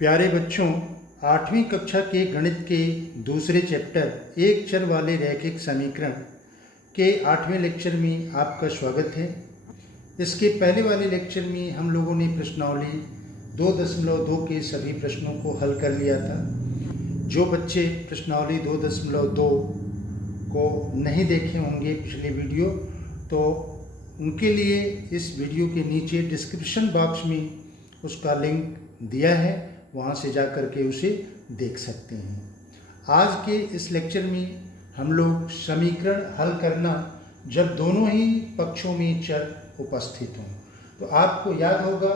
प्यारे बच्चों, 8वीं कक्षा के गणित के दूसरे चैप्टर एक चर वाले रैखिक समीकरण के 8वें लेक्चर में आपका स्वागत है। इसके पहले वाले लेक्चर में हम लोगों ने प्रश्नावली 2.2 के सभी प्रश्नों को हल कर लिया था। जो बच्चे प्रश्नावली 2.2 को नहीं देखे होंगे पिछले वीडियो, तो उनके लिए इस वीडियो के नीचे डिस्क्रिप्शन बॉक्स में उसका लिंक दिया है, वहाँ से जा कर के उसे देख सकते हैं। आज के इस लेक्चर में हम लोग समीकरण हल करना जब दोनों ही पक्षों में चर उपस्थित हों। तो आपको याद होगा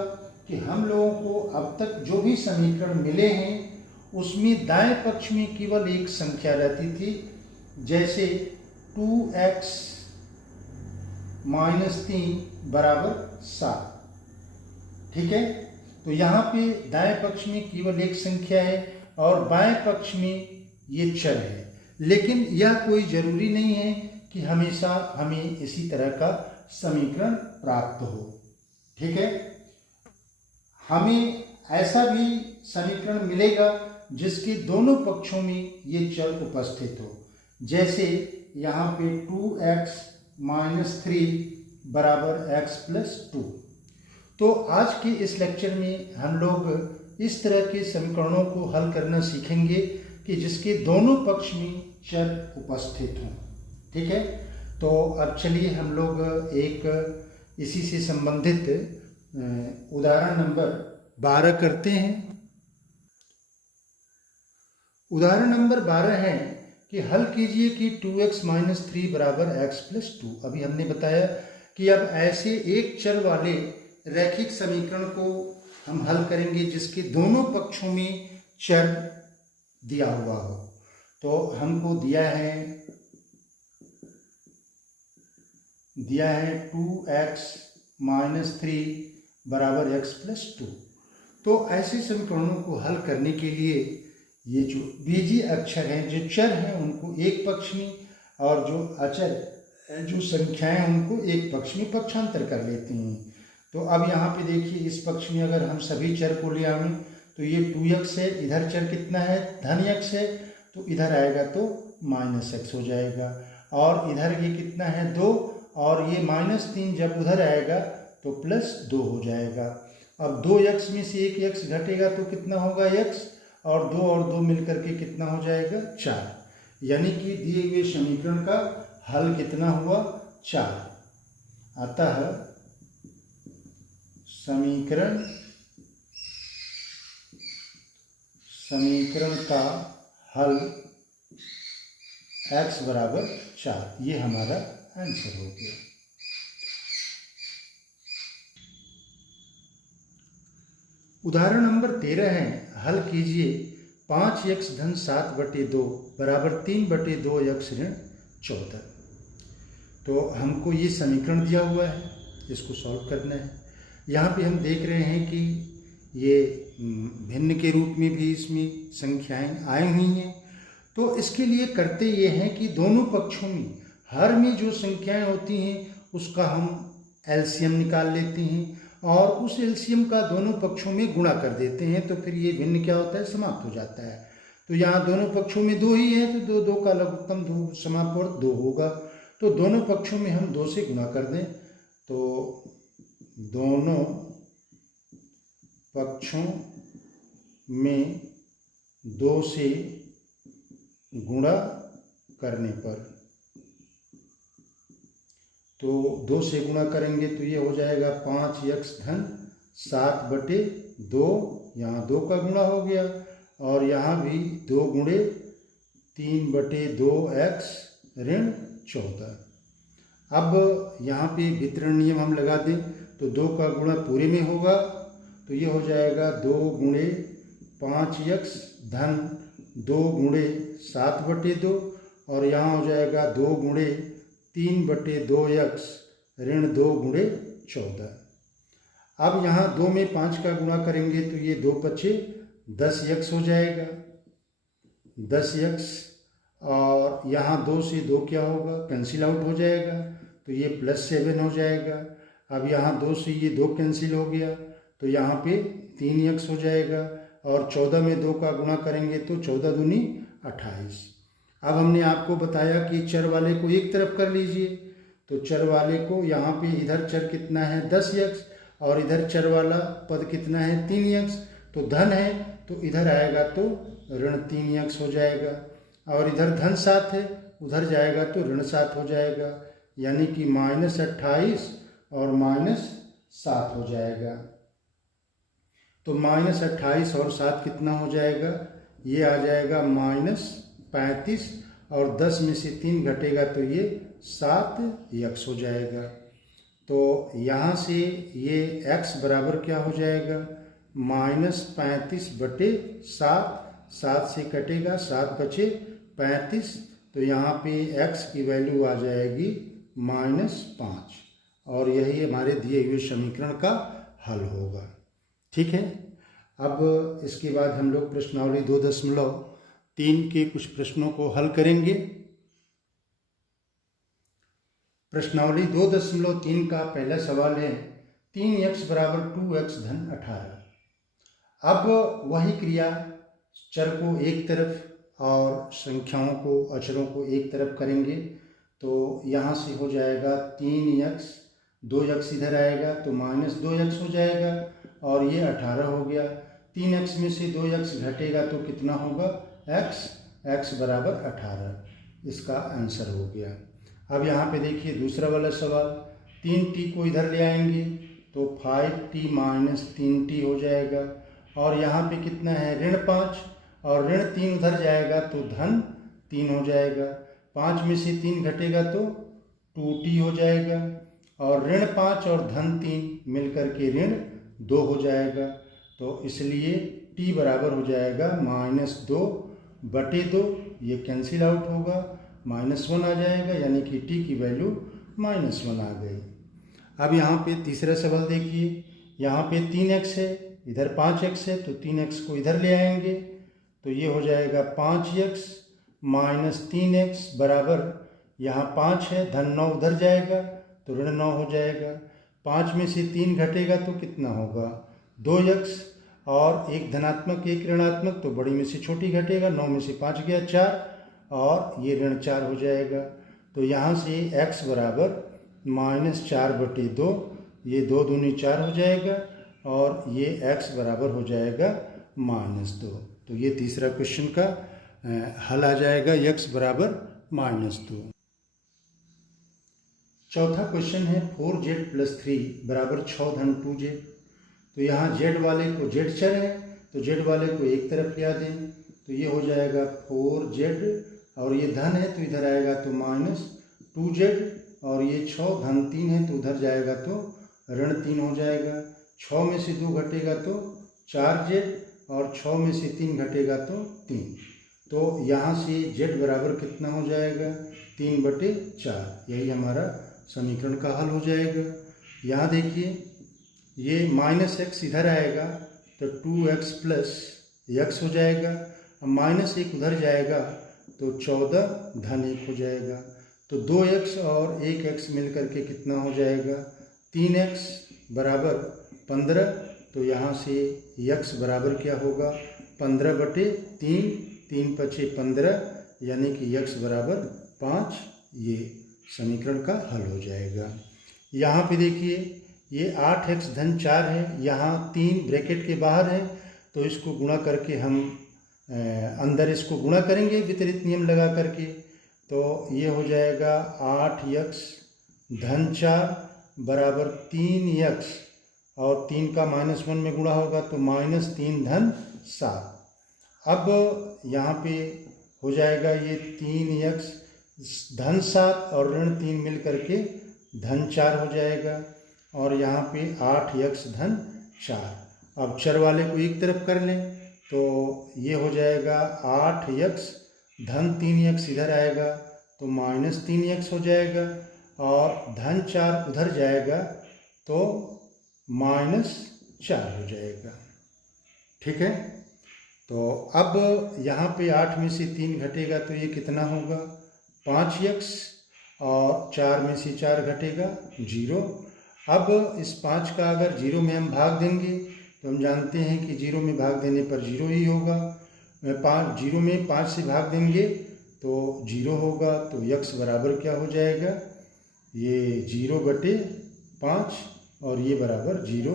कि हम लोगों को अब तक जो भी समीकरण मिले हैं उसमें दाएं पक्ष में केवल एक संख्या रहती थी, जैसे 2x - 3 = 7। ठीक है, तो यहाँ पे दाएं पक्ष में केवल एक संख्या है और बाएं पक्ष में ये चर है। लेकिन यह कोई जरूरी नहीं है कि हमेशा हमें इसी तरह का समीकरण प्राप्त हो। ठीक है, हमें ऐसा भी समीकरण मिलेगा जिसके दोनों पक्षों में ये चर उपस्थित हो, जैसे यहाँ पे 2x - 3 = x + 2। तो आज के इस लेक्चर में हम लोग इस तरह के समीकरणों को हल करना सीखेंगे कि जिसके दोनों पक्ष में चर उपस्थित हों। ठीक है, तो अब चलिए हम लोग एक इसी से संबंधित उदाहरण नंबर 12 करते हैं। उदाहरण नंबर 12 है कि हल कीजिए कि 2x - 3 = x + 2। अभी हमने बताया कि अब ऐसे एक चर वाले रैखिक समीकरण को हम हल करेंगे जिसके दोनों पक्षों में चर दिया हुआ हो। तो हमको दिया है 2x - 3 = x + 2। तो ऐसे समीकरणों को हल करने के लिए ये जो बीजीय अक्षर हैं, जो चर हैं, उनको एक पक्ष में, और जो अचर जो संख्याएं हैं उनको एक पक्ष में पक्षांतर कर लेते हैं। तो अब यहाँ पे देखिए, इस पक्ष में अगर हम सभी चर को ले आवें तो ये 2x है, इधर चर कितना है, धन x है, तो इधर आएगा तो -x हो जाएगा, और इधर ये कितना है, 2, और ये -3 जब उधर आएगा तो +2 हो जाएगा। अब 2x में से एक x घटेगा तो कितना होगा, x, और 2 मिलकर के कितना हो जाएगा, 4। यानी कि दिए हुए समीकरण का हल कितना हुआ, 4। अतः समीकरण का हल x = 4, ये हमारा आंसर हो गया। उदाहरण नंबर 13 है, हल कीजिए 5x - 7/2 = 3/2x - 14। तो हमको ये समीकरण दिया हुआ है, इसको सॉल्व करना है। यहाँ पे हम देख रहे हैं कि ये भिन्न के रूप में भी इसमें संख्याएं आई हुई हैं। तो इसके लिए करते ये हैं कि दोनों पक्षों में हर में जो संख्याएं होती हैं उसका हम एलसीएम निकाल लेते हैं और उस एलसीएम का दोनों पक्षों में गुणा कर देते हैं। तो फिर ये भिन्न क्या होता है, समाप्त हो जाता है। तो यहाँ दोनों पक्षों में 2 ही है, तो 2 का लघुत्तम समापवर्त 2 होगा। तो दोनों पक्षों में हम 2 से गुणा कर दें, तो दोनों पक्षों में 2 से गुणा करने पर, तो 2 से गुणा करेंगे तो ये हो जाएगा 5x - 7/2, यहाँ 2 का गुणा हो गया, और यहाँ भी 2 × 3/2x - 14। अब यहाँ पे वितरण नियम हम लगा दें तो 2 का गुणा पूरे में होगा, तो ये हो जाएगा 2 × 5x धन 2 × 7/2, और यहाँ हो जाएगा 2 × 3/2x ऋण 2 × 14। अब यहाँ 2 में 5 का गुणा करेंगे तो ये 2 × 5 10x हो जाएगा, 10x, और यहाँ 2 से 2 क्या होगा, कैंसिल आउट हो जाएगा, तो ये +7 हो जाएगा। अब यहाँ 2 से ये 2 कैंसिल हो गया, तो यहाँ पे 3x हो जाएगा। और 14 में 2 का गुणा करेंगे तो 14 दूनी 28। अब हमने आपको बताया कि चर वाले को एक तरफ कर लीजिए, तो चर वाले को यहाँ पे इधर चर कितना है 10x और इधर चर वाला पद कितना है 3x, तो धन है तो इधर आएगा तो ऋण 3x हो जाएगा, और इधर धन 7 है उधर जाएगा तो ऋण 7 हो जाएगा, यानी कि -28 और -7 हो जाएगा। तो -28 और 7 कितना हो जाएगा, ये आ जाएगा -35 और 10 में से 3 घटेगा तो ये 7x हो जाएगा। तो यहाँ से ये x बराबर क्या हो जाएगा, -35/7, 7 से कटेगा 7 बचे 35, तो यहाँ पे x की वैल्यू आ जाएगी -5, और यही हमारे दिए हुए समीकरण का हल होगा। ठीक है, अब इसके बाद हम लोग प्रश्नावली 2.3 के कुछ प्रश्नों को हल करेंगे। प्रश्नावली 2.3 का पहला सवाल है 3x बराबर 2x धन 18। अब वही क्रिया चर को एक तरफ और संख्याओं को अचरों को एक तरफ करेंगे, तो यहाँ से हो जाएगा 3x, 2x इधर आएगा तो -2x हो जाएगा, और ये 18 हो गया। 3x में से 2x घटेगा तो कितना होगा x बराबर 18, इसका आंसर हो गया। अब यहाँ पे देखिए दूसरा वाला सवाल, 3t को इधर ले आएंगे तो 5t - 3t हो जाएगा, और यहाँ पे कितना है ऋण 5 और ऋण 3 उधर जाएगा तो धन 3 हो जाएगा। 5 में से 3 घटेगा तो 2t हो जाएगा, और ऋण 5 और धन 3 मिलकर के ऋण 2 हो जाएगा, तो इसलिए t बराबर हो जाएगा -2/2, ये कैंसिल आउट होगा, -1 आ जाएगा, यानी कि t की वैल्यू -1 आ गई। अब यहाँ पे तीसरा सवाल देखिए, यहाँ पे 3x है इधर 5x है, तो 3x को इधर ले आएंगे तो ये हो जाएगा 5x - 3x बराबर, यहाँ 5 है धन 9 उधर जाएगा तो ऋण 9 हो जाएगा। 5 में से 3 घटेगा तो कितना होगा 2x, और एक धनात्मक एक ऋणात्मक, तो बड़ी में से छोटी घटेगा, 9 में से 5 गया 4, और ये ऋण 4 हो जाएगा। तो यहाँ से x बराबर -4/2, ये 2 दूनी 4 हो जाएगा, और ये x बराबर हो जाएगा -2। तो ये तीसरा क्वेश्चन का हल आ जाएगा, x बराबर -2। चौथा क्वेश्चन है 4z + 3 बराबर 6 धन 2z। तो यहाँ z वाले को z चर है तो z वाले को एक तरफ ले आ दें, तो ये हो जाएगा 4z, और ये धन है तो इधर आएगा तो -2z, और ये 6 धन 3 है तो उधर जाएगा तो ऋण 3 हो जाएगा। 6 में से 2 घटेगा तो 4z, और 6 में से 3 घटेगा तो 3, तो यहाँ से z बराबर कितना हो जाएगा 3/4, यही हमारा समीकरण का हल हो जाएगा। यहाँ देखिए ये -x इधर आएगा तो 2x + x हो जाएगा, अब -1 उधर जाएगा तो 14 धन 1 हो जाएगा, तो 2x और 1x मिलकर के कितना हो जाएगा 3x बराबर 15, तो यहाँ से x बराबर क्या होगा 15/3, 3 × 15, यानी कि x बराबर 5, ये समीकरण का हल हो जाएगा। यहाँ पे देखिए ये 8x धन 4 है, यहाँ 3 ब्रैकेट के बाहर है, तो इसको गुणा करके हम अंदर इसको गुणा करेंगे वितरित नियम लगा करके, तो ये हो जाएगा 8x धन 4 बराबर 3x, और 3 का -1 में गुणा होगा तो -3 धन 7। अब यहाँ पे हो जाएगा ये 3x धन 7 और ऋण 3 मिल करके धन 4 हो जाएगा, और यहाँ पे 8x धन 4। अब चर वाले को एक तरफ कर लें तो ये हो जाएगा 8x धन 3x इधर आएगा तो -3x हो जाएगा, और धन 4 उधर जाएगा तो -4 हो जाएगा। ठीक है, तो अब यहाँ पे 8 में से 3 घटेगा तो ये कितना होगा 5x, और 4 में से 4 घटेगा 0। अब इस 5 का अगर 0 में हम भाग देंगे तो हम जानते हैं कि 0 में भाग देने पर 0 ही होगा। 0 में 5 से भाग देंगे तो 0 होगा। तो x बराबर क्या हो जाएगा, ये 0/5 और ये बराबर 0,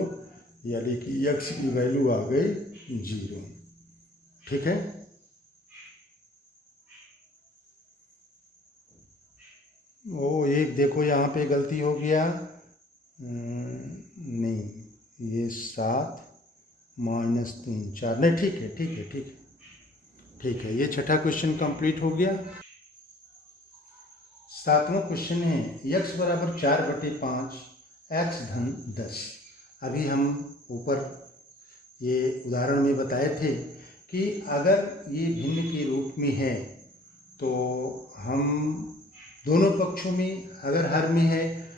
यानी कि x की वैल्यू आ गई 0। ठीक है। एक देखो यहाँ पे गलती हो गया, नहीं, ये 7 - 3 4, नहीं, ठीक है। ये छठा क्वेश्चन कंप्लीट हो गया। 7वां क्वेश्चन है x बराबर 4/5 x धन 10। अभी हम ऊपर ये उदाहरण में बताए थे कि अगर ये भिन्न के रूप में है तो हम दोनों पक्षों में, अगर हर में है,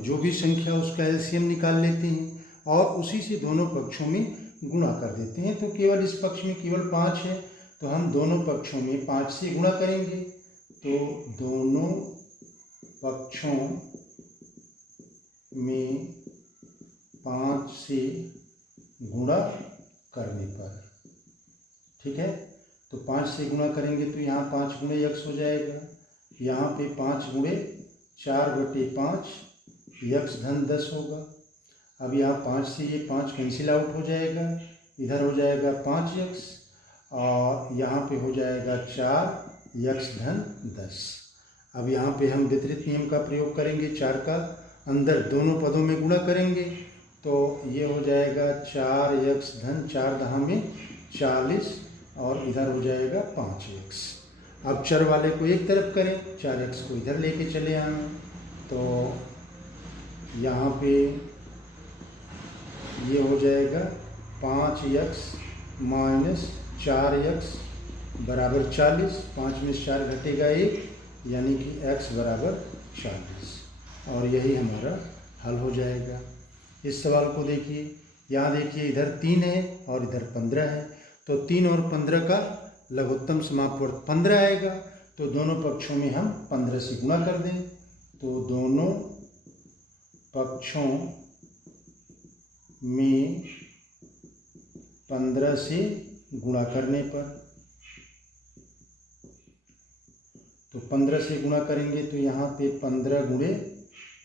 जो भी संख्या उसका एलसीएम निकाल लेते हैं और उसी से दोनों पक्षों में गुणा कर देते हैं। तो केवल इस पक्ष में केवल 5 है तो हम दोनों पक्षों में 5 से गुणा करेंगे। तो दोनों पक्षों में 5 से गुणा करने पर, ठीक है, तो 5 से गुणा करेंगे तो यहाँ 5 गुणे x हो जाएगा, यहाँ पे 5 गुणे 4/5 x धन 10 होगा। अब यहाँ 5 से ये 5 कैंसिल आउट हो जाएगा, इधर हो जाएगा 5x और यहाँ पे हो जाएगा 4x धन 10। अब यहाँ पे हम विपरीत नियम का प्रयोग करेंगे, 4 का अंदर दोनों पदों में गुणा करेंगे तो ये हो जाएगा 4x धन 4 दहा में 40 और इधर हो जाएगा 5x। अब चर वाले को एक तरफ करें, 4x को इधर लेके चले आए, तो यहाँ पे ये हो जाएगा 5x - 4x बराबर 40। 5 में 4 घटेगा 1, यानी कि x बराबर 40 और यही हमारा हल हो जाएगा। इस सवाल को देखिए, यहाँ देखिए इधर 3 है और इधर 15 है, तो 3 और 15 का लघुत्तम समापवर्त 15 आएगा। तो दोनों पक्षों में हम 15 से गुणा कर दें, तो दोनों पक्षों में 15 से गुणा करने पर, तो 15 से गुणा करेंगे तो यहाँ पे 15 गुणे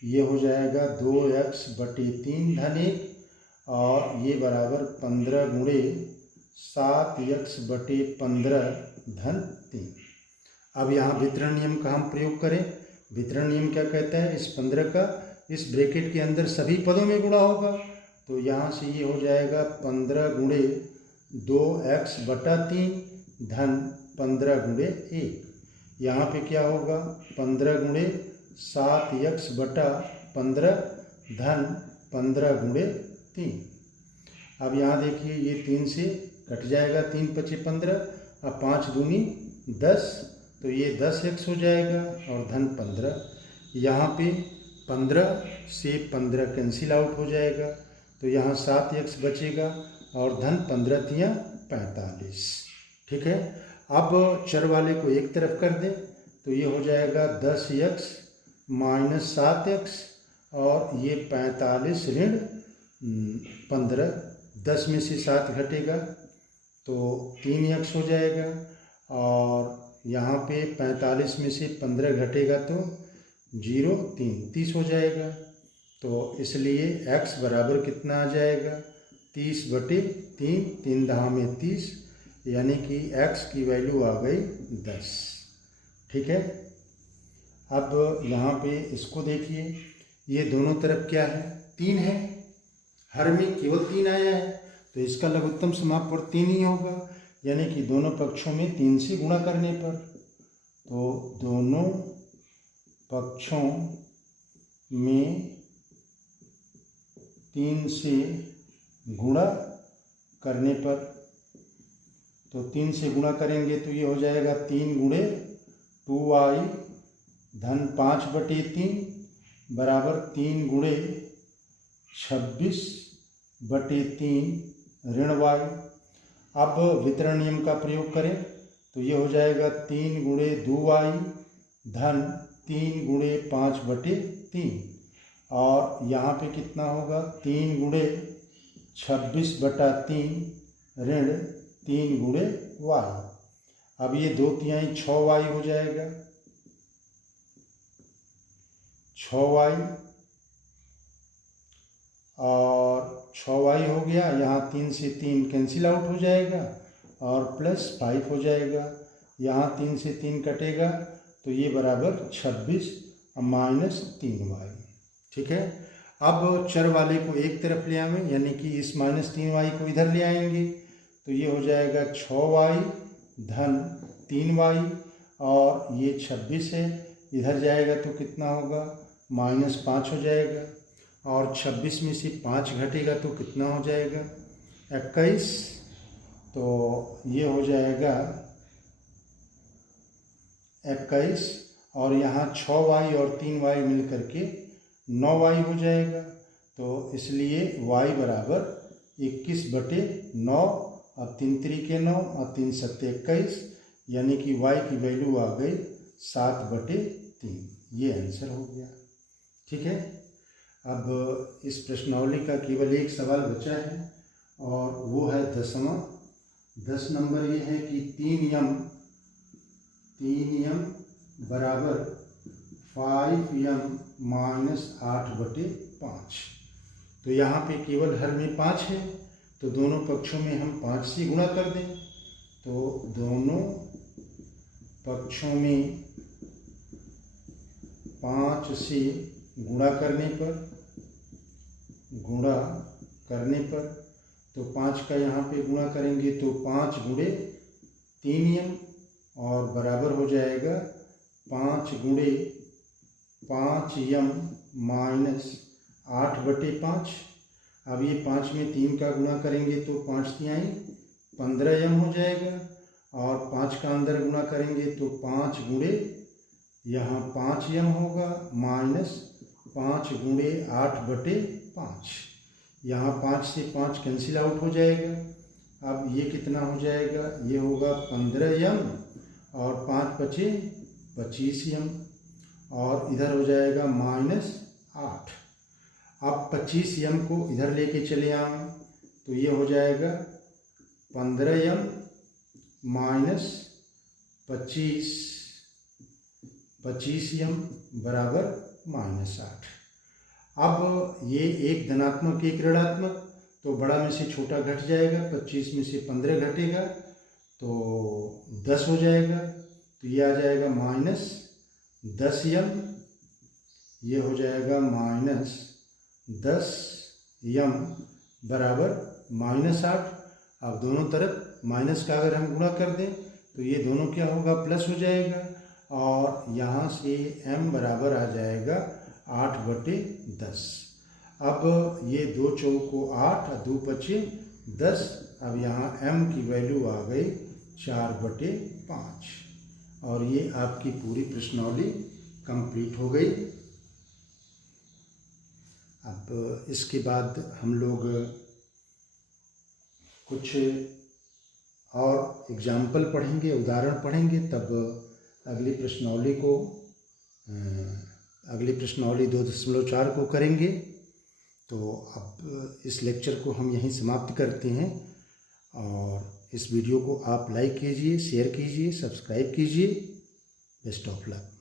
ये हो जाएगा 2x/3 धन 1 और ये बराबर 15 गुणे 7x/15 धन 3। अब यहाँ वितरण नियम का हम प्रयोग करें। वितरण नियम क्या कहता है, इस 15 का इस ब्रैकेट के अंदर सभी पदों में गुणा होगा। तो यहाँ से ये हो जाएगा 15 गुणे 2x/3 धन 15 गुणे 1। यहाँ पे क्या होगा 15 गुणे 7x/15 धन 15 गुणे 3। अब यहाँ देखिए ये 3 से कट जाएगा, 3 × 5 = 15, अब 5 दूनी 10, तो ये 10x हो जाएगा और धन 15। यहाँ पे 15 से 15 कैंसिल आउट हो जाएगा, तो यहाँ 7x बचेगा और धन 15 × 3 = 45। ठीक है। अब चर वाले को एक तरफ कर दें तो ये हो जाएगा 10x - 7x और ये 45 ऋण 15, 10 में से 7 घटेगा तो 3x हो जाएगा और यहाँ पे 45 में से 15 घटेगा तो 0 3 30 हो जाएगा। तो इसलिए x बराबर कितना आ जाएगा 30/3, 3 दहा में 30, यानी कि x की वैल्यू आ गई 10। ठीक है। अब यहाँ पे इसको देखिए, ये दोनों तरफ क्या है 3 है, हर में केवल 3 आया है तो इसका लघुत्तम समापवर्त 3 ही होगा, यानी कि दोनों पक्षों में 3 से गुणा करने पर, तो दोनों पक्षों में 3 से गुणा करने पर, तो 3 से गुणा करेंगे तो ये हो जाएगा 3 गुणे 2y धन 5/3 बराबर 3 गुणे 26/3 ऋण y। अब वितरण नियम का प्रयोग करें तो ये हो जाएगा 3 गुणे 2y धन 3 गुणे 5/3 और यहाँ पे कितना होगा 3 गुणे 26/3 ऋण 3 गुणे y। अब ये 2/3 6y हो जाएगा, 6y और 6y हो गया। यहाँ 3 से 3 कैंसिल आउट हो जाएगा और +5 हो जाएगा। यहाँ 3 से 3 कटेगा तो ये बराबर 26 -3y। ठीक है। अब चर वाले को एक तरफ ले आएंगे, यानी कि इस -3y को इधर ले आएंगे तो ये हो जाएगा 6y धन 3y और ये 26 है, इधर जाएगा तो कितना होगा -5 हो जाएगा और 26 में से 5 घटेगा तो कितना हो जाएगा 21। तो ये हो जाएगा 21 और यहाँ 6y और 3y मिल करके 9y हो जाएगा। तो इसलिए y बराबर 21/9। अब 3 त्रिके 9 और 3 सत्ते 21, यानी कि y की वैल्यू आ गई 7/3। ये आंसर हो गया। ठीक है। अब इस प्रश्नावली का केवल एक सवाल बचा है और वो है 10वां। 10 नंबर ये है कि 3m बराबर 5m - 8/5। तो यहाँ पे केवल हर में 5 है तो दोनों पक्षों में हम 5 से गुणा कर दें। तो दोनों पक्षों में 5 से गुणा करने पर तो 5 का यहाँ पे गुणा करेंगे तो 5 गुणे 3m और बराबर हो जाएगा 5 गुणे 5m - 8/5। अब ये 5 में 3 का गुणा करेंगे तो 5 तिहाई 15m हो जाएगा और 5 का अंदर गुणा करेंगे तो 5 गुणे यहाँ 5m होगा -5 गुणे 8/5। यहाँ 5 से 5 कैंसिल आउट हो जाएगा। अब ये कितना हो जाएगा, ये होगा 15m और 5 बचे 25m और इधर हो जाएगा -8। अब 25m को इधर लेके चले आएँ तो ये हो जाएगा 15m - 25m बराबर -8। अब ये एक धनात्मक एक ऋणात्मक, तो बड़ा में से छोटा घट जाएगा। 25 में से 15 घटेगा तो 10 हो जाएगा। तो ये आ जाएगा -10m, ये हो जाएगा -10m बराबर -8। अब दोनों तरफ माइनस का अगर हम गुणा कर दें तो ये दोनों क्या होगा प्लस हो जाएगा और यहाँ से m बराबर आ जाएगा 8/10। अब ये 2 चौको 8 और 2 पचे 10। अब यहाँ m की वैल्यू आ गई 4/5 और ये आपकी पूरी प्रश्नावली कंप्लीट हो गई। अब इसके बाद हम लोग कुछ और एग्जाम्पल पढ़ेंगे, उदाहरण पढ़ेंगे, तब अगली प्रश्नावली 2.4 को करेंगे। तो अब इस लेक्चर को हम यहीं समाप्त करते हैं और इस वीडियो को आप लाइक कीजिए, शेयर कीजिए, सब्सक्राइब कीजिए। Best of luck.